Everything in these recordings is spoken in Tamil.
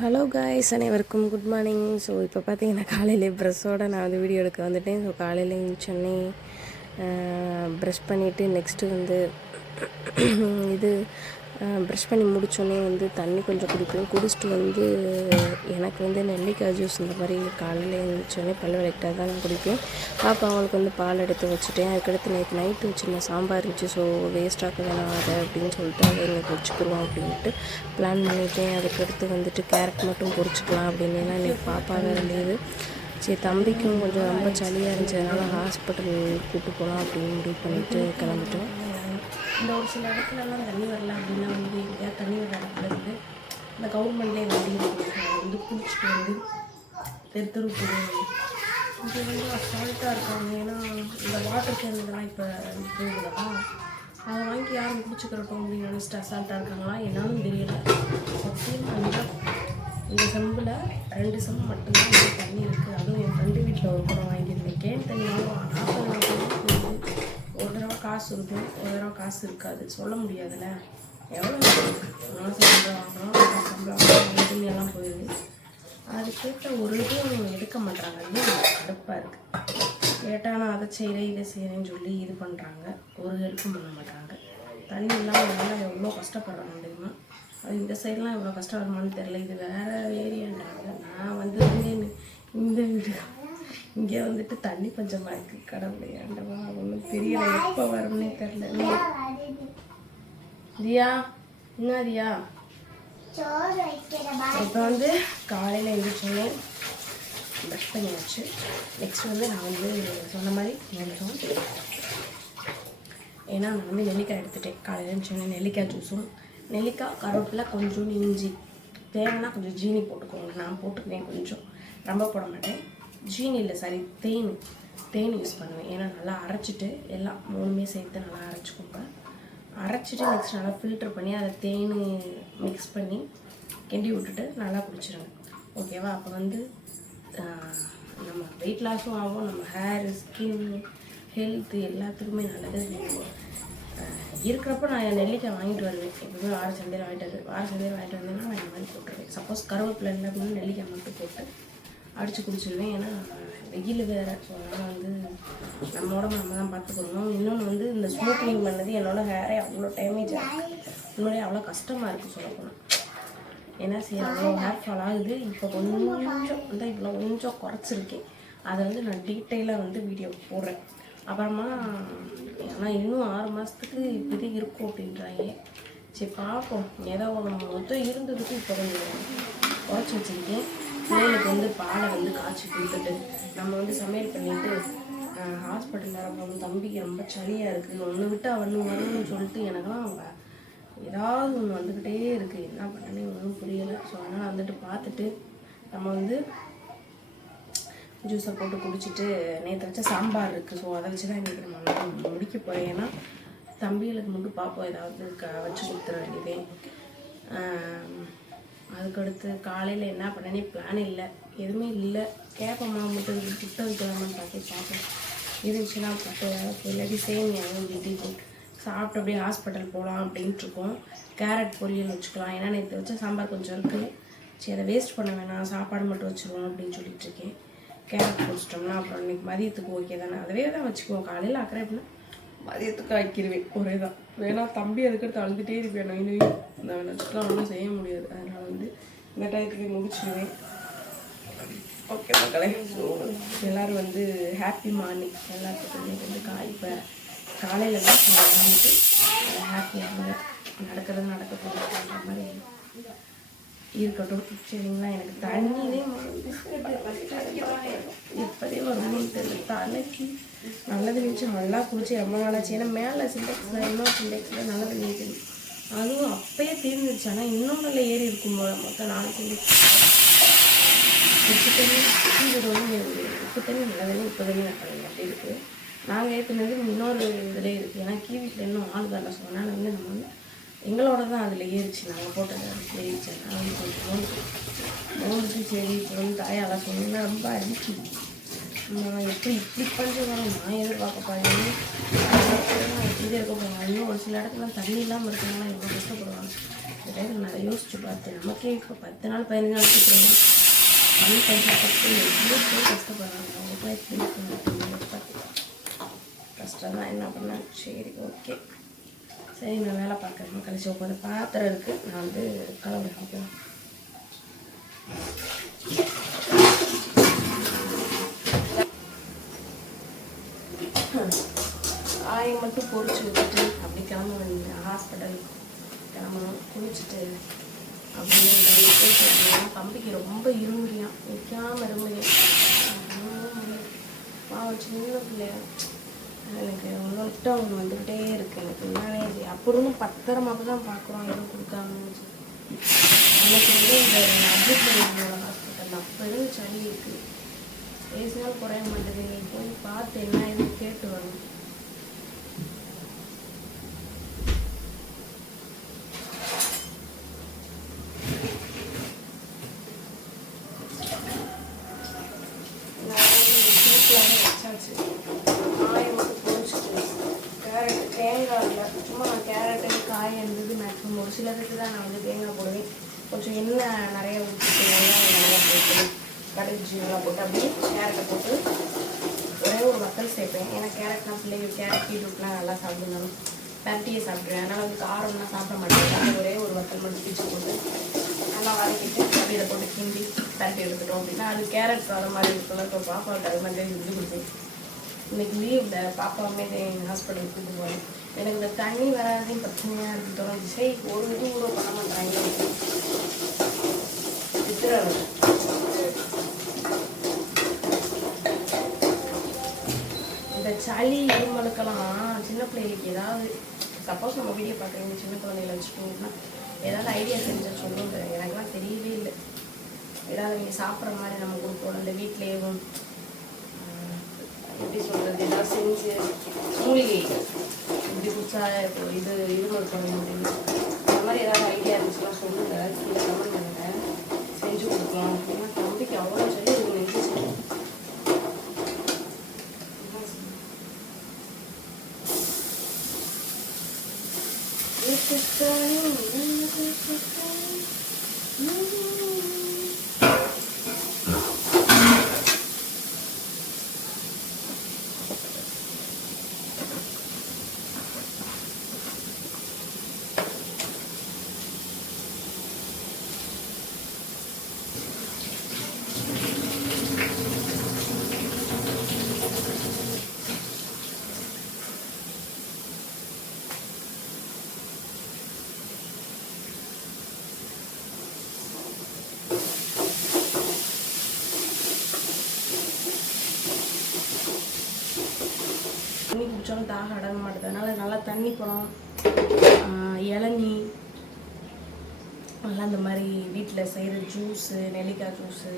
ஹலோ காய்ஸ் அனைவருக்கும் குட் மார்னிங் ஸோ இப்போ பார்த்தீங்கன்னா காலையிலே ப்ரெஷ்ஷோடு நான் வந்து வீடியோ எடுக்க வந்துட்டேன். ஸோ காலையில் சென்னை ப்ரஷ் பண்ணிவிட்டு நெக்ஸ்ட்டு வந்து இது ப்ரஷ் பண்ணி முடித்தோடனே வந்து தண்ணி கொஞ்சம் குடிப்பேன் குடிச்சிட்டு வந்து எனக்கு வந்து நெல்லிக்காய் ஜூஸ் இந்த மாதிரி காலையில் எழுந்திரிச்சோடனே பல் விளக்கிட்டா தான் நான் குடிப்பேன். பாப்பா அவங்களுக்கு வந்து பால் எடுத்து வச்சுட்டேன். அதுக்கடுத்து நேற்று நைட்டு வச்சுருந்தேன் சாம்பார் இருந்துச்சு. ஸோ வேஸ்ட்டாக வேணாம் அதை அப்படின்னு சொல்லிட்டு அதை எங்களுக்கு வச்சுக்கிடுவோம் அப்படின்ட்டு பிளான் பண்ணிட்டேன். அதுக்கடுத்து வந்துட்டு கேரட் மட்டும் பொறிச்சிக்கலாம் அப்படின்னு. எனக்கு இன்னைக்கு பாப்பா வேறு லீவு சரி தம்பிக்கும் கொஞ்சம் ரொம்ப சளியாக அதனால் ஹாஸ்பிட்டல் கூப்பிட்டு போகலாம் அப்படின்னு முடிவு பண்ணிவிட்டு கிளம்பிட்டோம். இந்த ஒரு சில இடத்துலலாம் தண்ணி வரல அப்படின்னா வந்து எங்கேயா தண்ணி வர இடத்துல இந்த கவர்மெண்ட்லேயே வண்டி வந்து குளிச்சுட்டு வந்து தெரு தெரு போடுவாங்க. இது வந்து அசால்ட்டாக இருக்காங்க. ஏன்னா இந்த வாட்டர் கேன்லாம் இப்போ போகுதா அதை வாங்கி யாரும் குடிச்சுக்கிறட்டும் அப்படின்னு நினச்சிட்டு அசால்ட்டாக இருக்காங்களா? என்னாலும் தெரியல. சத்தியம் இந்த செம்பில் ரெண்டு செம்பு மட்டும்தான் தண்ணி இருக்குது அதுவும் என் ஃப்ரெண்டு வீட்டில் ஒரு குடம் வாங்கியிருந்தேன். கேன் தண்ணி நாற்பது காசு இருக்கும். ஒரு தடவை காசு இருக்காது. சொல்ல முடியாதுல்ல? எவ்வளோ மாதம் சம்பளம் வாங்குறோம் சம்பளம் வாங்குறோம் எல்லாம் போயிடுது அதுக்கேற்ற ஒரு இதுவும் எடுக்க மாட்டாங்க இல்லையா கடுப்பாக இருக்குது கேட்டால் நான் அதை செய்கிறேன் இதை செய்கிறேன்னு சொல்லி இது பண்ணுறாங்க ஒரு ஹெல்ப்பும் பண்ண மாட்டாங்க தண்ணி இல்லாமல் நல்லா எவ்வளோ கஷ்டப்படுறாங்க தெரியுமா அது இந்த சைட்லாம் எவ்வளோ கஷ்டப்படுமான்னு தெரில இது வேறு ஏரியான்றாங்க நான் வந்து வந்து இந்த வீடு இங்கே வந்துட்டு தண்ணி பஞ்சமாக இருக்குது கடவுளே ஆண்டவா ஒன்றும் தெரியல எப்போ வரும்னே தெரில ரியா என்ன ரியா? இப்போ வந்து காலையில் எழுந்திரிச்சோன்னே ப்ரஷ் பண்ணியாச்சு. நெக்ஸ்ட் வந்து நான் வந்து சொன்ன மாதிரி நினைச்சோம் ஏன்னா நான் வந்து நெல்லிக்காய் எடுத்துட்டேன். காலையில் எழுந்திரிச்சோன்னே நெல்லிக்காய் ஜூஸும் நெல்லிக்காய் கருவேப்பிலை கொஞ்சம் இஞ்சி. தேவைன்னா கொஞ்சம் ஜீனி போட்டுக்கோங்க. நான் போட்டுக்குவேன் கொஞ்சம். ரொம்ப போட மாட்டேன். ஜீனி இல்லை சாரி தேன். தேன் யூஸ் பண்ணுவேன். ஏன்னா நல்லா அரைச்சிட்டு எல்லாம் மூணுமே சேர்த்து நல்லா அரைச்சிக்கோங்க அரைச்சிட்டு நெக்ஸ்ட் நல்லா ஃபில்டர் பண்ணி அதை தேன் மிக்ஸ் பண்ணி கிண்டி விட்டுட்டு நல்லா குடிச்சிருங்க ஓகேவா அப்போ வந்து நம்ம வெயிட் லாஸும் ஆகும். நம்ம ஹேர் ஸ்கின் ஹெல்த்து எல்லாத்துக்குமே நல்லது. இருக்கிறப்ப நான் நெல்லிக்காய் வாங்கிட்டு வருவேன். எப்பவுமே வார சந்தையில் வாங்கிட்டு வருவேன் வார சந்தையில் வாங்கிட்டு வந்தேன்னா நான் இந்த மாதிரி போட்டுருவேன். சப்போஸ் கருவேப்பிலை இருந்தால் நெல்லிக்காய் மட்டும் போட்டு அடித்து குடிச்சிடுவேன் ஏன்னா வெயில் வேறு. ஸோ அதனால் வந்து நம்ம உடம்பு நம்ம தான் பார்த்துக்கணும். இன்னொன்று வந்து இந்த ஸ்மோக்கிங் பண்ணது என்னோட ஹேரே அவ்வளோ டேமேஜ் ஆகுது முன்னாடியே அவ்வளோ கஷ்டமாக இருக்குது சொல்லப்போனால் ஏன்னா சரி அவ்வளோ ஹேர் ஃபால் ஆகுது. இப்போ கொஞ்சம் வந்து இவ்வளோ கொஞ்சம் குறைச்சிருக்கேன். அதை வந்து நான் டீட்டெயிலாக வந்து வீடியோ போடுறேன். அப்புறமா ஆனால் இன்னும் ஆறு மாதத்துக்கு இப்படி இருக்கும் அப்படின்றாங்க சரி பார்ப்போம் ஏதோ ஒன்று மொத்தம் இருந்ததுக்கு இப்போ கொஞ்சம் குறைச்சி வச்சுருக்கேன். பிள்ளைங்களுக்கு வந்து பாலை வந்து காய்ச்சி கொடுத்துட்டு நம்ம வந்து சமையல் பண்ணிட்டு ஹாஸ்பிட்டல் ரொம்ப போகணும் தம்பிக்கு ரொம்ப சளியாக இருக்குது ஒன்று விட்டு ஒன்று வரணும்னு சொல்லிட்டு எனக்கெல்லாம் அவங்க ஏதாவது ஒன்று வந்துக்கிட்டே இருக்குது என்ன பண்ணனே ஒன்றும் புரியலை. ஸோ அதனால் வந்துட்டு பார்த்துட்டு நம்ம வந்து ஜூஸை போட்டு குடிச்சிட்டு நேற்று வச்ச சாம்பார் இருக்குது ஸோ அதை வச்சு தான் இன்றைக்கி நம்ம முடிக்க போகிறேன் ஏன்னா தம்பிகளுக்கு மட்டும் பார்ப்போம் ஏதாவது க வச்சு கொடுத்துட வேண்டியதே. அதுக்கடுத்து காலையில் என்ன பண்ணனே பிளான் இல்லை. எதுவுமே இல்லை. கேட்போம்மா மட்டும் புட்ட வைக்கலாமான்னு பார்த்து பார்ப்போம் இருந்துச்சுன்னா பட்டு இல்லாட்டி சேமியாவும் வெட்டி சாப்பிட்டு அப்படியே ஹாஸ்பிட்டல் போகலாம் அப்படின்ட்டு இருக்கோம். கேரட் பொரியல் வச்சுக்கலாம். ஏன்னா நேற்று வச்ச சாம்பார் கொஞ்சம் இருக்குது சரி அதை வேஸ்ட் பண்ண வேணாம். சாப்பாடு மட்டும் வச்சுருவோம் அப்படின்னு சொல்லிட்டு இருக்கேன். கேரட் பொரிச்சிட்டோம்னா அப்புறம் இன்றைக்கி மதியத்துக்கு ஓகே தானே? அதவே தான் வச்சுக்குவோம். காலையில் அக்கறை அப்படின்னா மதியத்துக்கு ஆக்கிடுவேன் ஒரே தான் வேணா தம்பி அதுக்கடுத்து அழுதுகிட்டே இருப்பேன். நான் இன்னும் இந்த வச்சுக்கலாம் ஒன்றும் செய்ய முடியாது. அதனால் வந்து இந்த டயத்துக்கு முடிச்சிடுவேன். ஓகே மக்களே. ஸோ எல்லோரும் வந்து ஹாப்பி மார்னிங் எல்லாத்துக்கும் வந்து காய் இப்போ காலையில் தான் ஹாப்பியாக நடக்கிறது நடக்க போகுதுன்ற மாதிரி. இருக்கட்டும் சரிங்களா எனக்கு தண்ணியிலே இப்போதே வருமானு தெரியல தலைக்கு நல்ல தண்ணி நல்லா குடிச்சு ரொம்ப நாளாச்சு ஏன்னா மேலே சிண்டெக்ஸில் இன்னும் சிண்டெக்ஸில் நல்ல தண்ணி இருக்குது அதுவும் அப்பயே தீர்ந்துருச்சு. ஆனால் இன்னும் நல்ல ஏறி இருக்கும் போல. மொத்தம் நாலு சிண்டெக்ஸ் உப்பு தண்ணி இது வந்து உப்பு தண்ணி நல்ல தண்ணி உப்பு தண்ணி நான் அப்படி இருக்குது நாங்கள் ஏற்றுனது இன்னொரு இதில் இருக்குது ஏன்னா கீவிட்டில் இன்னும் ஆள் வரல ஸோ அதனால் வந்து நம்ம வந்து எங்களோட தான் அதில் ஏறிச்சு. நாங்கள் போட்டது அதில் ஏறிச்சு. அதனால் வந்து சரி இப்போ தாயால் சொன்னால் ரொம்ப அடிச்சு நான் எப்படி இப்படி பண்ணி வரோம் நான் எதிர்பார்க்க பாருங்க. இப்படி இருக்க போகிறாங்க இன்னும் ஒரு சில இடத்துல தண்ணி இல்லாமல் இருக்கிறவங்களாம் எவ்வளோ கஷ்டப்படுவாங்க. நான் யோசிச்சு பார்த்தேன் நமக்கே இப்போ பத்து நாள் பதினஞ்சு நாள் கொடுக்குறோம் தண்ணி கஷ்டப்பட்டு எவ்வளோ கஷ்டப்படுறாங்க. அவங்களுக்குலாம் இப்படி கஷ்டம் தான் என்ன பண்ணாங்க சரி ஓகே சரி நான் வேலை பார்க்குறேன். கழிச்சு உட்காந்து பாத்திரம் இருக்குது நான் வந்து கிளம்புறேன் ஆயை மட்டும் பொறிச்சு வச்சுட்டு அப்படி கிளம்ப வேண்டிய ஹாஸ்பிட்டல் கிளம்பணும். குளிச்சுட்டு அப்படின்னு தம்பிக்கு ரொம்ப இருமுடியான் நிற்காம இருமுடியான் பாவம் சின்ன பிள்ளையா எனக்கு ஒன்று விட்டு அவங்க வந்துக்கிட்டே இருக்கு. எனக்கு என்னன்னே அப்புறமும் அப்புறம் பத்திரமா தான் பார்க்குறோம். எதுவும் கொடுக்காம எனக்கு வந்து இந்த அட்மிட் பண்ணிருந்தோம் ஹாஸ்பிட்டல் அப்போ சளி இருக்குது பேசினாலும் குறைய மாட்டேது நீ போய் பார்த்து என்ன ஏதுன்னு கேட்டு வரணும் நான் you சூப்பில் வச்சாச்சு காயை மட்டும் பொரிச்சிட்டு கேரட் தேங்காய் இல்லை சும்மா கேரட்டு காய் இருந்தது மேக்ஸிமம் ஒரு சிலருக்கு தான் நான் வந்து தேங்காய் போடுவேன். கொஞ்சம் எண்ணெய் நிறைய ஊற்றிட்டு போட்டு கடுகு ஜீவெலாம் போட்டு அப்படியே கேரட்டை போட்டு ஒரே ஒரு வத்தல் சேர்ப்பேன். ஏன்னா கேரட்னா பிள்ளைங்க கேரட் பீட்ரூட்லாம் நல்லா சாப்பிடுங்க பரட்டியை சாப்பிடுவேன் அதனால் வந்து காரம்லாம் சாப்பிட மாட்டேன். ஒரே ஒரு வத்தல் மட்டும் பிச்சு போட்டு நல்லா வதக்கிட்டு கடையில் போட்டு கிண்டி பரட்டி எடுத்துட்டோம் அப்படின்னா அது கேரட் சாதம் மாதிரி இருக்குல்ல இப்போ பாப்பாவுக்கு அது மாதிரி செஞ்சு கொடுப்பேன். இன்னைக்கு லீவ் பாப்பாவுமே ஹாஸ்பிட்டலுக்கு கூப்பிட்டு போகிறேன் எனக்கு இந்த தண்ணி வராதையும் பிரச்சனையாக இருக்கு தொடர்ந்து சரி ஒரு இது கூட பண்ண மாட்டாங்க. வித்துறாங்க இந்த சளி இருமலுக்கெல்லாம் சின்ன பிள்ளைகளுக்கு ஏதாவது சப்போஸ் நம்ம வீடியோ பார்க்குறீங்க சின்ன குழந்தைகளை வச்சுக்கோங்கன்னா ஏதாவது ஐடியா தெரிஞ்சா சொல்லுங்க எனக்குலாம் தெரியவே இல்லை. ஏதாவது நீங்கள் சாப்பிட்ற மாதிரி நம்ம கொடுப்போம் இந்த வீட்டிலேயும் எப்படி சொல்கிறது ஏதாவது செஞ்சு மூலிகை. இப்படி குடிச்சா இப்போ இது இருமல் குறையும் அப்படின்னு அந்த மாதிரி ஏதாவது ஐடியா இருந்துச்சுன்னா சொல்லுங்க கீழே கமெண்ட் பண்ணுங்க செஞ்சு கொடுக்கலாம் ஏன்னா தம்பிக்கு அவ்வளோ சொல்லி இது நெஞ்சு சளி. தண்ணி குடிச்சாலும் தாகம் அடங்க மாட்டேது அதனால நல்லா தண்ணி பழம் இளநீ. நல்லா இந்த மாதிரி வீட்டில் செய்கிற ஜூஸு நெல்லிக்காய் ஜூஸு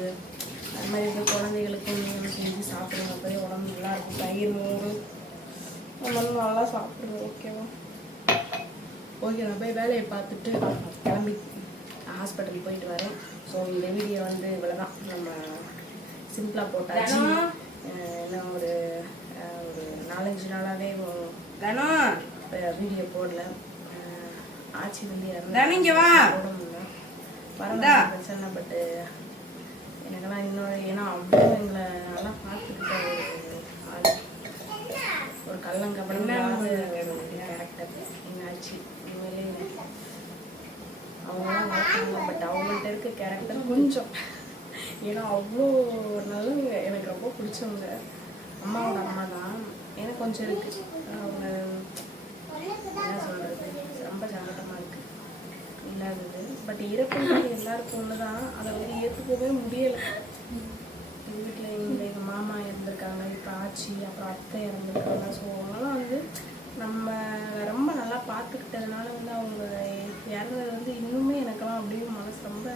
அது மாதிரி இருக்க குழந்தைகளுக்கும் நீங்களும் செஞ்சு சாப்பிடுங்க அப்போயே உடம்பு நல்லா இருக்கும். தயிர் மோர். அதனால நல்லா சாப்பிடுங்க ஓகேவா ஓகே நான் போய் வேலையை பார்த்துட்டு கிளம்பி ஹாஸ்பிட்டல் போயிட்டு வரேன். ஸோ இந்த வீடியோ வந்து இவ்வளோதான் நம்ம சிம்பிளாக போட்டாச்சு. அஹ் ஒரு நாலஞ்சு நாளாகவே வீடியோ போடல. ஆச்சி வந்து தானே இங்க வா. போட முடியல. பரவாயில்ல பிரச்சனை பட்டு எனக்கெல்லாம் இன்னும் ஏன்னா அவ்வளோ எங்களை நல்லா பார்த்துக்கிட்ட ஒரு ஆள். ஒரு கள்ளங்கபடம் கேரக்டர் எங்கள் ஆச்சி? உண்மையிலே அவங்களாம் வளர்த்தாங்க பட் அவங்கள்ட்ட இருக்க கேரக்டர் கொஞ்சம். ஏன்னா அவ்வளோ நல்லவங்க எனக்கு ரொம்ப பிடிச்சவங்க அம்மாவோட அம்மா தான் எனக்கு கொஞ்சம் இருக்கு. அவங்க என்ன சொல்கிறது ரொம்ப சங்கடமாக இருக்கு. இல்லாதது. பட் இறப்புன்றது எல்லாருக்கும் ஒன்று தான் அதை வந்து ஏற்றுக்கவே முடியலை. எங்கள் வீட்டில் எங்கள் எங்கள் மாமா இருந்திருக்காங்க இப்போ ஆச்சி அப்புறம் அத்தை இறந்துருக்காங்க. ஸோ அவங்களாம் வந்து நம்ம ரொம்ப நல்லா பார்த்துக்கிட்டதுனால வந்து அவங்க இறந்தது வந்து இன்னுமே எனக்கெல்லாம் அப்படியே மனசு ரொம்ப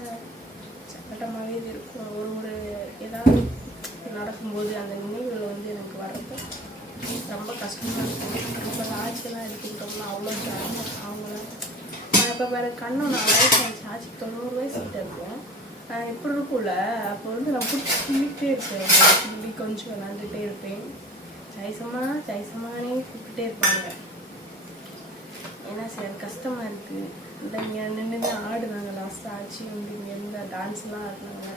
சங்கடமாகவே இருக்கும். ஒரு ஒரு ஏதாவது நடக்கும்போது அந்த நினைவுகள் வந்து எனக்கு வரப்போ ரொம்ப கஷ்டமாக இருக்கும் ரொம்ப ஆட்சியெல்லாம் எடுத்துக்கிட்டோம்னா அவ்வளோ ஜாலியாக அவங்களாம் நான் இப்போ வேறு கண்ணும் நான் வயசு ஆச்சு ஆட்சிக்கு தொண்ணூறு வயசு கிட்ட இருக்கும். நான் எப்படி இருக்கும்ல? அப்போ வந்து நான் பிடிச்சி கிள்ளிக்கிட்டே இருப்பேன். கிள்ளி கொஞ்சம் விளாண்டுட்டே இருப்பேன். ஜெயசமா ஜெயசமானே கூப்பிட்டே இருப்பாங்க. ஏன்னா சரி கஷ்டமாக இருக்குது இந்த இங்கே நின்று ஆடுனாங்க. லாஸ்ட் ஆச்சு. வந்து இங்கே இருந்த டான்ஸ்லாம் ஆடினாங்க.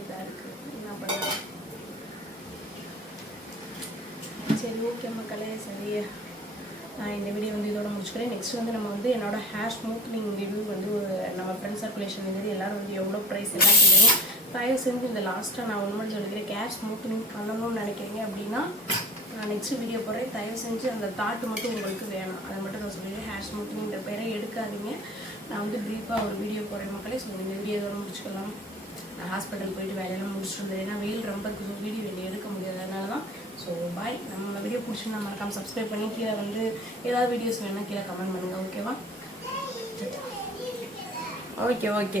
இதாக இருக்குது என்ன பண்ணலாம்? சரி ஓகே மக்களே சரி. நான் இந்த வீடியோ வந்து இதோட முடிச்சுக்கிறேன். நெக்ஸ்ட் வந்து நம்ம வந்து என்னோட ஹேர் ஸ்மூத்னிங் ரிவ்யூ வந்து நம்ம ஃப்ரெண்ட் சர்க்குலேஷன் இது எல்லாரும் வந்து எவ்வளோ ப்ரைஸ் எல்லாம் தெரியும். தயவு செஞ்சு இந்த லாஸ்ட்டாக நான் ஒன்று சொல்லிக்கிறேன். ஹேர் ஸ்மூத்னிங் பண்ணணும்னு நினைக்கிறீங்க அப்படின்னா நான் நெக்ஸ்ட் வீடியோ போகிறேன் தயவு செஞ்சு அந்த தாட்டு மட்டும் உங்களுக்கு வேணும். அதை மட்டும் நான் சொல்லிடுறேன் ஹேர் ஸ்மூத்னிங் பேரை எடுக்காதீங்க. நான் வந்து ப்ரீஃபாக ஒரு வீடியோ போகிறேன் மக்களே. ஸோ இந்த வீடியோ இதோட முடிச்சுக்கலாம். நான் ஹாஸ்பிட்டல் போயிட்டு வேலையெல்லாம் முடிச்சுட்டு இருந்தேன் ஏன்னா வெயில் ரொம்ப இருக்குது. வீடியோ வெளியே எடுக்க முடியாது. அதனால தான் ஸோ பாய் நம்ம வீடியோ பிடிச்சிருந்தா மறக்காமல் சப்ஸ்கிரைப் பண்ணி கீழே வந்து ஏதாவது வீடியோஸ் வேணுன்னா கீழே கமெண்ட் பண்ணுங்கள் ஓகேவா ஓகே ஓகே